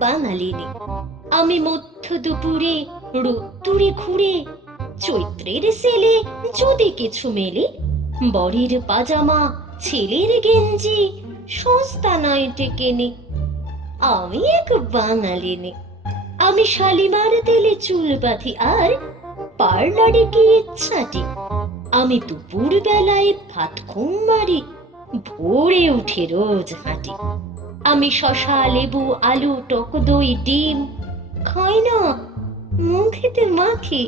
বাঙালিনী। আমি মধ্য দুপুরে রোদ্দুরে ঘুরে চৈত্রের সেলে যদি কিছু মেলে, বরের পাজামা ছেলের গেঞ্জি সস্তা নয় টেকেনি। আমি এক বাঙালিনী। আমি শালিমার তেলে চুল বাঁধি আর পার্লারে গিয়ে ছাটি। আমি দুপুর বেলায় ভাত ঘুম মারি, ভোরে উঠে রোজ হাঁটি। আমি শশা লেবু আলু টক দই ডিম খাই না, মুখেতে মাখি।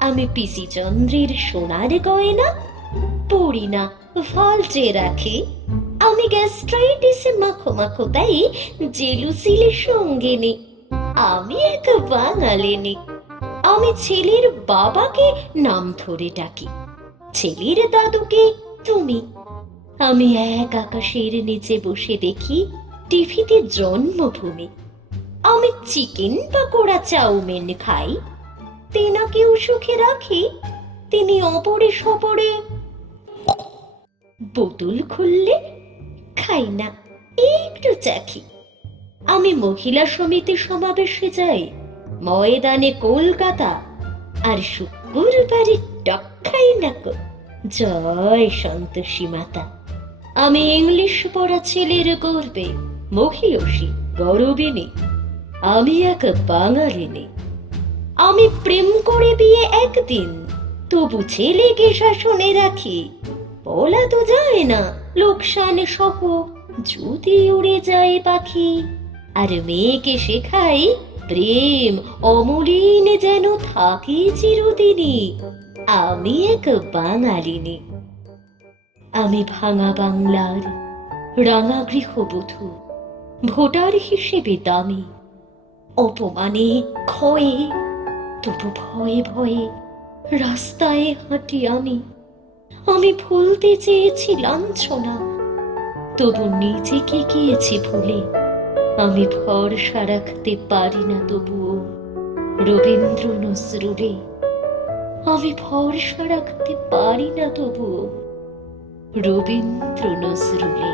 আমি পিসি চন্দ্রের সোনার গয়না পড়ি না, ফালচে রাখি। আমি গ্যাস্ট্রাইটিসে মাখো মাখো তাই জেলুসিলের সঙ্গে নি। আমি এক বাঙালিনী। আমি ছেলের বাবাকে নাম ধরে ডাকি, ছেলের দাদুকে তুমি। আমি এক আকাশের নিচে বসে দেখি টিভিতে জন্মভূমি। আমি চিকেন পাকোড়া চাউমিন খাই, তেনাকেও সুখে রাখি। তিনি অপরে সপরে বোতল খুললে খাই না, একটু চাখি। আমি মহিলা সমিতি সমাবেশে যাই, ময়দানে কলকাতা, আর শুক্রবারে টক খাই না কো। জয় সন্তোষী মাতা। আমি ইংলিশ পড়া ছেলের গর্বে মহিয়সী গৌরবিনী। আমি এক বাঙালিনী। আমি প্রেম করে বিয়ে একদিন, তবু ছেলেকে শাসনে রাখি। বলা তো যায় না লোকসান সহ যদি উড়ে যায় পাখি। আর মেয়েকে শেখাই প্রেম অমলিন যেন থাকে চিরদিনই। আমি এক বাঙালিনী। আমি ভাঙা বাংলার রাঙা গৃহবধূ, ভোটার হিসেবে দামি। অপমানে ক্ষয়ে তবু ভয়ে ভয়ে রাস্তায় হাঁটি আমি। আমি ভুলতে চেয়েছি লাঞ্ছনা, তবু নিজেকে গিয়েছি ভুলে। আমি ভরসা রাখতে পারি না তবুও রবীন্দ্র নজরুলে। আমি ভরসা রাখতে পারি না তবুও রবীন্দ্র নজরুলে।